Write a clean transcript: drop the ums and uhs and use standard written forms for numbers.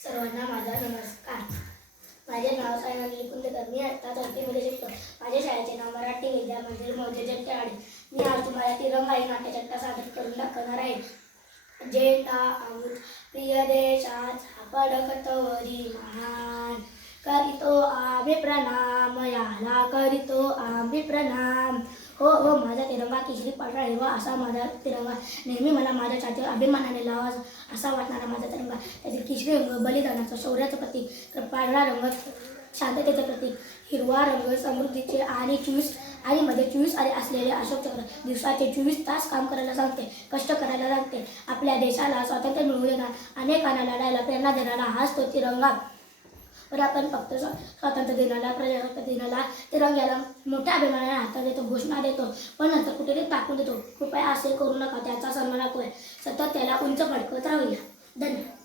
सर्वांना माझा नमस्कार. माझे नाव साई अनिल कुंदेकर. मी आता चौथीमध्ये शिकतो. माझ्या शाळेचे नाव मराठी विद्या मंदिर मौजे जट्टेवाडी. मी आज तुम्हाला तिरंगा ही नाट्यचट्टा सादर करून दाखवणार आहे. झेंडा आमूच प्रिय देशाचा फडकतोरी महान, करीतो आम्ही प्रणाम, याला करीतो आम्ही प्रणाम. हो हो, माझा तिरंगा केशरी पांढरा हिरवा असा माझा तिरंगा, नेहमी मला माझ्या छातीवर अभिमानाने लावा असा वाटणारा माझा तिरंगा. त्यातील केशरी रंग बलिदानाचं शौर्याचं प्रतीक, तर पांढरा रंग शांततेचे प्रतीक, हिरवा रंग समृद्धीचे आणि 24 आरे असलेले अशोक चक्र. दिवसाचे 24 तास काम करायला सांगते, कष्ट करायला सांगते. आपल्या देशाला स्वातंत्र्य मिळवून देणार, अनेकांना लढायला प्रेरणा देणारा हाच तो तिरंगा. पण आपण फक्त स्वातंत्र्य दिनाला, प्रजासत्ताक दिनाला तिरंग्याला मोठ्या अभिमानाने हातात देतो, घोषणा देतो, पण नंतर कुठेतरी टाकून देतो. कृपया असे करू नका. त्याचा सन्मान नको आहे. सतत त्याला उंच फडकवत राहूया. धन्यवाद.